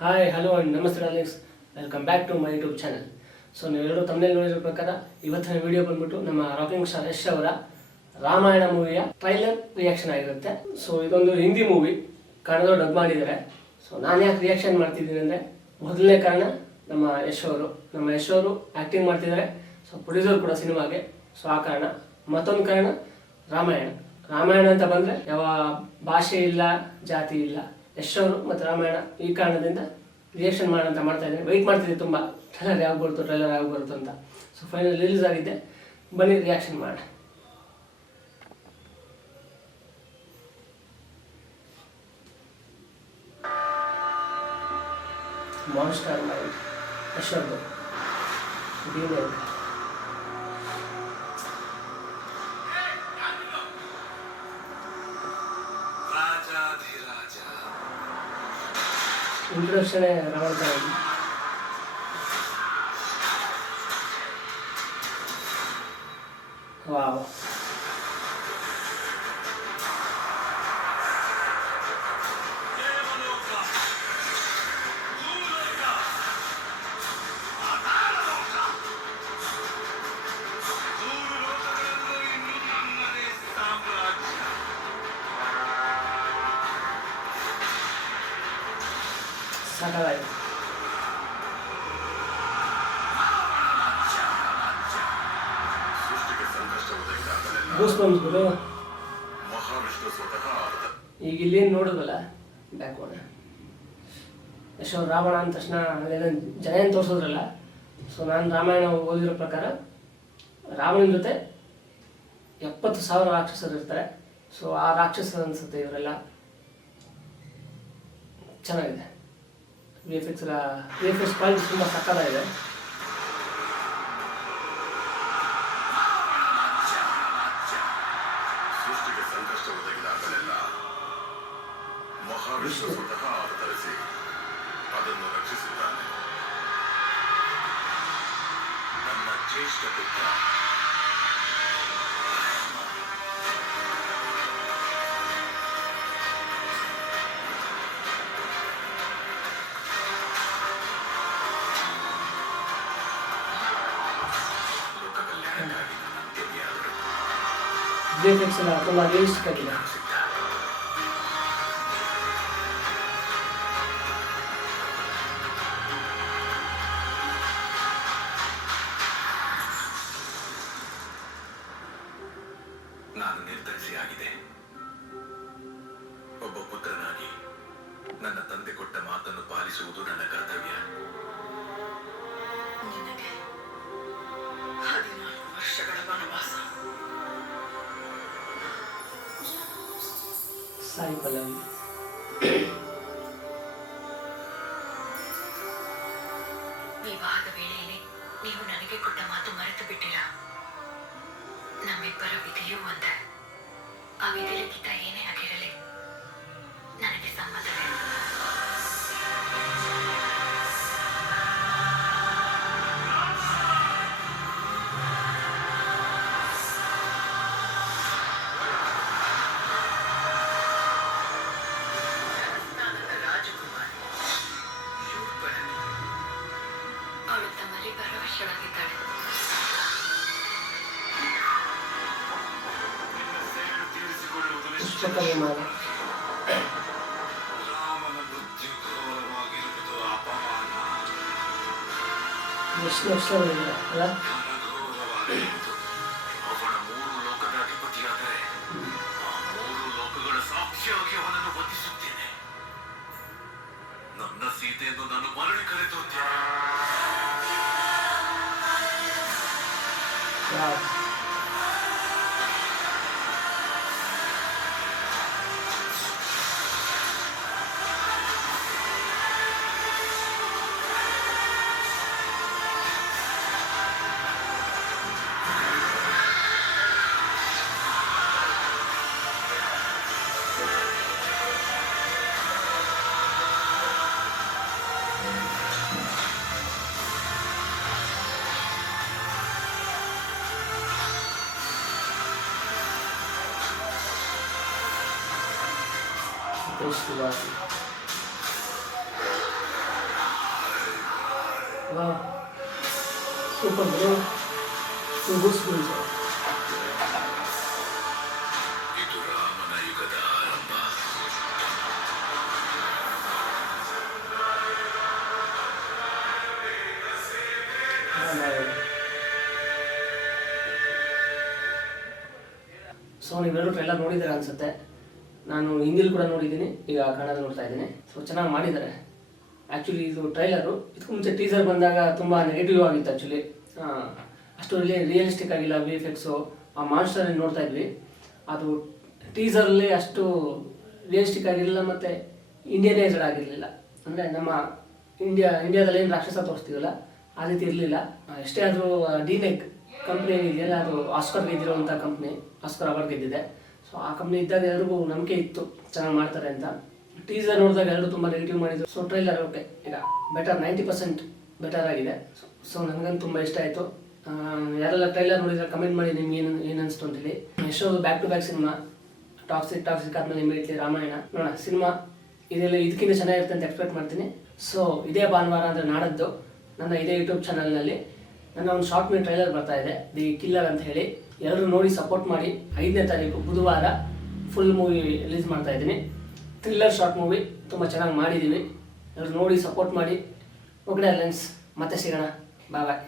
Hi hello and ನಮಸ್ತೆ darlings, welcome back to my YouTube channel. So ನೀವೆಲ್ಲರೂ ತಮ್ಮನೇಲಿ ನೋಡಿರೋ ಪ್ರಕಾರ ಇವತ್ತಿನ ವಿಡಿಯೋ ಬಂದ್ಬಿಟ್ಟು ನಮ್ಮ ರಾಕಿಂಗ್ ಸ್ಟಾರ್ ಯಶ್ ಅವರ ರಾಮಾಯಣ ಮೂವಿಯ ಟ್ರೈಲರ್ ರಿಯಾಕ್ಷನ್ ಆಗಿರುತ್ತೆ. ಸೊ ಇದೊಂದು ಹಿಂದಿ ಮೂವಿ, ಕನ್ನಡ ಡಬ್ ಮಾಡಿದ್ದಾರೆ. ಸೊ ನಾನು ಯಾಕೆ ರಿಯಾಕ್ಷನ್ ಮಾಡ್ತಿದ್ದೀನಿ ಅಂದರೆ, ಮೊದಲನೇ ಕಾರಣ ನಮ್ಮ ಯಶ್ ಅವರು ಆ್ಯಕ್ಟಿಂಗ್ ಮಾಡ್ತಿದ್ದಾರೆ. ಸೊ ಪ್ರೊಡ್ಯೂಸರ್ ಕೂಡ ಸಿನಿಮಾಗೆ, ಸೊ ಆ ಕಾರಣ. ಮತ್ತೊಂದು ಕಾರಣ ರಾಮಾಯಣ ಅಂತ ಬಂದರೆ ಯಾವ ಭಾಷೆ ಇಲ್ಲ, ಜಾತಿ ಇಲ್ಲ. ಯಶ್ ಅವರು ಮತ್ತು ರಾಮಾಯಣ, ಈ ಕಾರಣದಿಂದ ರಿಯಾಕ್ಷನ್ ಮಾಡೋಂತ ಮಾಡ್ತಾ ಇದ್ದೀನಿ. ವೆಯ್ಟ್ ಮಾಡ್ತಿದ್ದೆ ತುಂಬ, ಟ್ರೈಲರ್ ಯಾವಾಗ ಬರುತ್ತೋ ಅಂತ. ಸೊ ಫೈನಲ್ ರಿಲೀಸ್ ಆಗಿದೆ, ಬನ್ನಿ ರಿಯಾಕ್ಷನ್ ಮಾಡೋಣ. ಮಾನ್ಸ್ಟರ್ ಮೈಂಡ್ ಯಶ್ ಅವ್ರದ್ದು ಇಂಟ್ರೊಡಕ್ಷನ್ ರಾವಣ. ವಾವ್, ಸಕಲಾಗಿದೆ. ಗೂಸ್ಬಂಪ್ಸ್ ಗುರು. ಈಗ ಇಲ್ಲೇನು ನೋಡಿದ್ವಲ್ಲ ಬ್ಯಾಕ್ ಹೋಣ, ಯಶ್ ಅವ್ರು ರಾವಣ ಅಂದ ತಕ್ಷಣ ಅಲ್ಲೆಲ್ಲ ಜನ ಏನು ತೋರಿಸೋದ್ರಲ್ಲ. ಸೊ ನಾನು ರಾಮಾಯಣ ಓದಿರೋ ಪ್ರಕಾರ ರಾವಣನ ಜೊತೆ 70,000 ರಾಕ್ಷಸರು ಇರ್ತಾರೆ. ಸೊ ಆ ರಾಕ್ಷಸರು ಅನಿಸುತ್ತೆ ಇವರೆಲ್ಲ. ಚೆನ್ನಾಗಿದೆ. ವಿ ಎಫ್ ಎಕ್ಸ್ ಕ್ವಾಲಿಟಿ ತುಂಬ ಸಕ್ಕತ್ತಾಗಿದೆ. ಮಹಾವಿಷ್ಣು ಸ್ವತಃ ಅವತರಿಸಿ ಅದನ್ನು ರಕ್ಷಿಸುತ್ತಾನೆ. ನನ್ನ ಜ್ಯೇಷ್ಠ ಪುತ್ರ ವಿ ಎಫ್ ಎಕ್ಸ್ ಎಲ್ಲ ತುಂಬ ರಿಯಲಿಸ್ಟಿಕ್ ಆಗಿದೆ. ನಾನು ನಿರ್ಧರಿಸಿಯಾಗಿದೆ. ಒಬ್ಬ ಪುತ್ರನಾಗಿ ನನ್ನ ತಂದೆ ಕೊಟ್ಟ ಮಾತನ್ನು ಪಾಲಿಸುವುದು ನನ್ನ ಕರ್ತವ್ಯ. ನಿನಗೆ 14 ವರ್ಷಗಳ ವನವಾಸ. ಸಾಯಿ ಪಲ್ಲವಿ. ವಿವಾಹದ ವೇಳೆಯಲ್ಲಿ ನೀವು ನನಗೆ ಕೊಟ್ಟ ಮಾತು ಮರೆತು ಬಿಟ್ಟಿರಾ? ನಮ್ಮಿಬ್ಬರ ವಿಧಿಯೂ ಒಂದೇ. ಆ ವಿಧಿಲಿಖಿತ ಏನೇ ಆಗಿರಲಿ, ನನಗೆ ಸಮ್ಮತವೇ. ರಾಜಕುಮಾರಿ ಅವಳು ತಮ್ಮಲ್ಲಿ ಭರವಸೆಯಾಗಿದ್ದಾಳೆ. ಪುಷ್ಪಕವಿಮಾನ. ಎಷ್ಟು ವರ್ಷಗಳಿಲ್ಲ ಅಲ್ಲ. ಅವನ 3 ಲೋಕದ ಅಧಿಪತಿಯಾದರೆ ಆ 3 ಲೋಕಗಳ ಸಾಕ್ಷಿಯಾಗಿ ಅವನನ್ನು ವಂದಿಸುತ್ತೇನೆ. ನನ್ನ ಸೀತೆಯನ್ನು ನಾನು ಮರಳಿ ಕರೆತರುತ್ತೇನೆ. Festival. Super bro, goose bumps. ಇದು ರಾಮನ ಯುಗದ ಆರಂಭ. ಸೊ ನೀವೆಲ್ಲರೂ ಟ್ರೈಲರ್ ನೋಡಿದ್ದೀರಾ ಅನ್ಸುತ್ತೆ. ನಾನು ಹಿಂದಿಲಿ ಕೂಡ ನೋಡಿದ್ದೀನಿ, ಈಗ ಕನ್ನಡ ನೋಡ್ತಾ ಇದ್ದೀನಿ. ಸೊ ಚೆನ್ನಾಗಿ ಮಾಡಿದ್ದಾರೆ. ಆ್ಯಕ್ಚುಲಿ ಇದು ಟ್ರೈಲರು ಇದಕ್ಕೂ ಮುಂಚೆ ಟೀಸರ್ ಬಂದಾಗ ತುಂಬ ನೆಗೆಟಿವ್ ಆಗಿತ್ತು. ಆ್ಯಕ್ಚುಲಿ ಅಷ್ಟು ರಿಯಲಿಸ್ಟಿಕ್ ಆಗಿಲ್ಲ. ವಿ ಎಫ್ ಆ ಮಾನ್ಸ್ಟರ್ ನೋಡ್ತಾ ಇದ್ವಿ, ಅದು ಟೀಸರಲ್ಲಿ ಅಷ್ಟು ರಿಯಲಿಸ್ಟಿಕ್ ಆಗಿರಲಿಲ್ಲ ಮತ್ತು ಇಂಡಿಯನೈಸ್ಡ್ ಆಗಿರಲಿಲ್ಲ. ಅಂದರೆ ನಮ್ಮ ಇಂಡಿಯಾದಲ್ಲಿ ಏನು ರಾಕ್ಷಸ ತೋರಿಸ್ತೀವಲ್ಲ ಆ ರೀತಿ ಇರಲಿಲ್ಲ. ಎಷ್ಟೇ ಆದರೂ ಡಿನೆಕ್ ಕಂಪ್ನಿ ಏನಿದೆಯಲ್ಲ, ಅದು ಆಸ್ಕರ್ ಗೆದ್ದಿರುವಂಥ ಕಂಪ್ನಿ, ಆಸ್ಕರ್ ಅವಾರ್ಡ್ ಗೆದ್ದಿದೆ. ಸೊ ಆ ಕಂಪ್ನಿ ಇದ್ದಾಗ ಎಲ್ರಿಗೂ ನಂಬಿಕೆ ಇತ್ತು ಚೆನ್ನಾಗಿ ಮಾಡ್ತಾರೆ ಅಂತ. ಟೀಸರ್ ನೋಡಿದಾಗ ಎಲ್ಲರೂ ತುಂಬ ನೆಗೆಟಿವ್ ಮಾಡಿದ್ರು. ಸೊ ಟ್ರೈಲರ್ ಓಕೆ, ಈಗ ಬೆಟರ್, 90% ಬೆಟರ್ ಆಗಿದೆ. ಸೊ ನನಗಂತೂ ತುಂಬ ಇಷ್ಟ ಆಯಿತು. ಯಾರೆಲ್ಲ ಟ್ರೈಲರ್ ನೋಡಿದ್ರೆ ಕಮೆಂಟ್ ಮಾಡಿ ನಿಮ್ಗೆ ಏನು ಅನಿಸ್ತು ಅಂತೇಳಿ. ಎಷ್ಟೊಂದು back to back cinema, Toxic ಆದಮೇಲೆ ಇಮಿಡಿಯೇಟ್ಲಿ ರಾಮಾಯಣ ನೋಡೋಣ. ಸಿನಿಮಾ ಇದಕ್ಕಿಂತ ಚೆನ್ನಾಗಿರುತ್ತೆ ಅಂತ ಎಕ್ಸ್ಪೆಕ್ಟ್ ಮಾಡ್ತೀನಿ. ಸೊ ಇದೇ ಭಾನುವಾರ ಅಂದರೆ ನಾಡದ್ದು ನನ್ನ ಇದೇ ಯೂಟ್ಯೂಬ್ ಚಾನಲ್ನಲ್ಲಿ ನನ್ನ ಒಂದು ಶಾರ್ಟ್ ಮೂವಿ ಟ್ರೈಲರ್ ಬರ್ತಾ ಇದೆ, ದಿ ಕಿಲ್ಲರ್ ಅಂತ ಹೇಳಿ. ಎಲ್ಲರೂ ನೋಡಿ ಸಪೋರ್ಟ್ ಮಾಡಿ. 5ನೇ ತಾರೀಕು ಬುಧವಾರ ಫುಲ್ ಮೂವಿ ರಿಲೀಸ್ ಮಾಡ್ತಾ ಇದ್ದೀನಿ. ಥ್ರಿಲ್ಲರ್ ಶಾರ್ಟ್ ಮೂವಿ ತುಂಬ ಚೆನ್ನಾಗಿ ಮಾಡಿದ್ದೀವಿ. ಎಲ್ಲರೂ ನೋಡಿ ಸಪೋರ್ಟ್ ಮಾಡಿ. ಓಕೆ ಲೆನ್ಸ್, ಮತ್ತೆ ಸಿಗೋಣ. ಬಾಯ್ ಬಾಯ್.